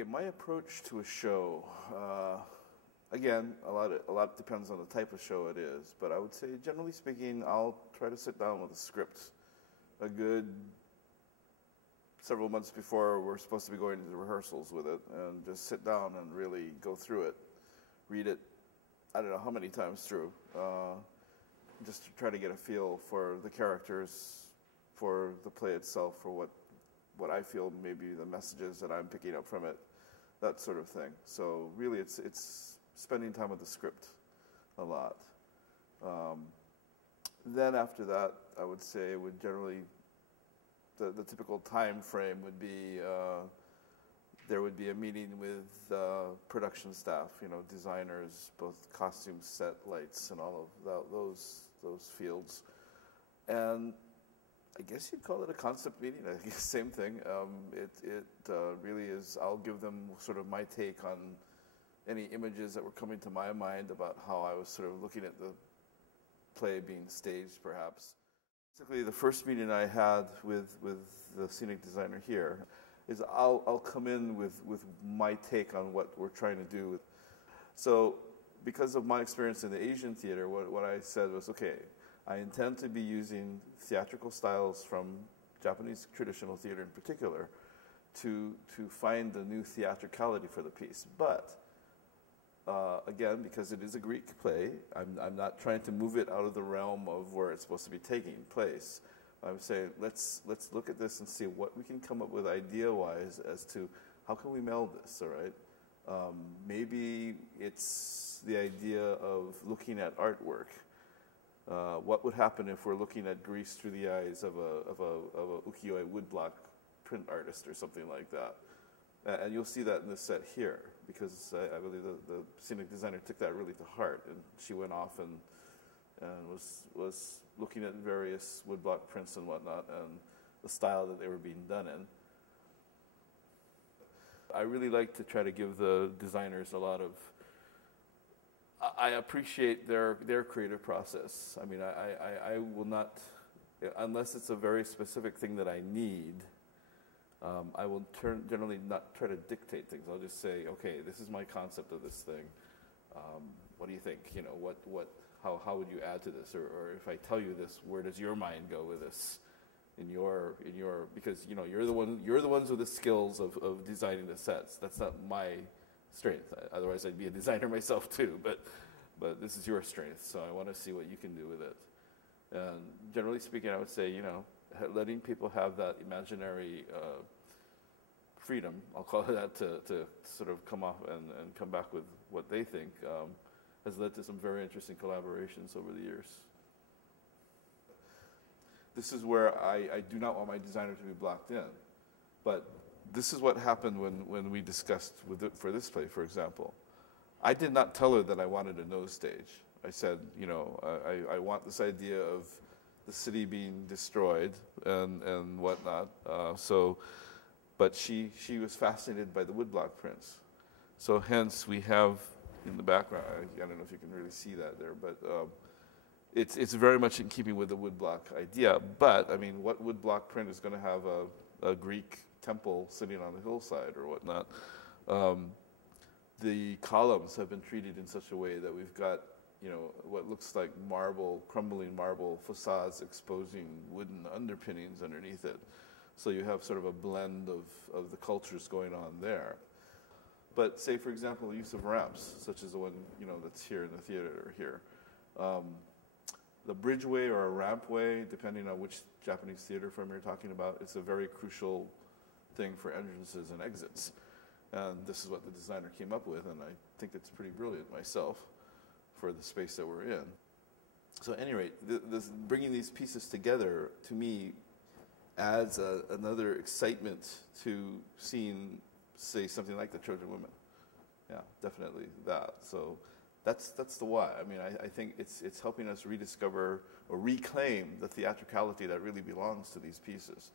Okay, my approach to a show, again, a lot depends on the type of show it is, but I would say, generally speaking, I'll try to sit down with a script a good several months before we're supposed to be going to the rehearsals with it, and just sit down and really go through it, read it, I don't know how many times through, just to try to get a feel for the characters, for the play itself, for what I feel maybe the messages that I'm picking up from it, that sort of thing. So really it's spending time with the script a lot. Then after that, I would say it would generally, the typical time frame would be, there would be a meeting with production staff, designers, both costumes, set, lights, and all of those fields. And I guess you'd call it a concept meeting. I guess same thing. It really is. I'll give them sort of my take on any images that were coming to my mind about how I was sort of looking at the play being staged, perhaps. Basically, the first meeting I had with the scenic designer here is I'll come in with my take on what we're trying to do. So, because of my experience in the Asian theater, what I said was, okay, I intend to be using theatrical styles from Japanese traditional theater in particular to find the new theatricality for the piece. But again, because it is a Greek play, I'm not trying to move it out of the realm of where it's supposed to be taking place. I would say let's look at this and see what we can come up with idea-wise as to how can we meld this. All right, maybe it's the idea of looking at artwork. What would happen if we're looking at Greece through the eyes of a ukiyo-e woodblock print artist or something like that? And you'll see that in this set here, because I believe the scenic designer took that really to heart, and she went off and was looking at various woodblock prints and whatnot, and the style that they were being done in. I really like to try to give the designers a lot of. I appreciate their creative process. I mean, I will not, unless it's a very specific thing that I need, I will generally not try to dictate things. I'll just say, okay, this is my concept of this thing. What do you think? How would you add to this? Or if I tell you this, where does your mind go with this? Because you're the ones with the skills of designing the sets. That's not my strength. Otherwise, I'd be a designer myself too. But this is your strength, so I want to see what you can do with it. And generally speaking, I would say, letting people have that imaginary freedom, I'll call it that, to sort of come off and come back with what they think, has led to some very interesting collaborations over the years. This is where I do not want my designer to be blocked in. But this is what happened when we discussed for this play, for example. I did not tell her that I wanted a nose stage. I said, I want this idea of the city being destroyed and whatnot. But she was fascinated by the woodblock prints. So hence we have in the background, I don't know if you can really see that there, but it's very much in keeping with the woodblock idea. But I mean, what woodblock print is going to have a Greek temple sitting on the hillside or whatnot? The columns have been treated in such a way that we've got, what looks like crumbling marble facades exposing wooden underpinnings underneath it. So you have sort of a blend of the cultures going on there. But say, for example, the use of ramps, such as the one, that's here in the theater here. The bridgeway or a rampway, depending on which Japanese theater firm you're talking about, it's a very crucial thing for entrances and exits. And this is what the designer came up with, and I think it's pretty brilliant myself for the space that we're in. So at any rate, bringing these pieces together, to me, adds another excitement to seeing, say, something like the Trojan Women. Yeah, definitely that. So that's the why. I mean, I think it's helping us rediscover or reclaim the theatricality that really belongs to these pieces.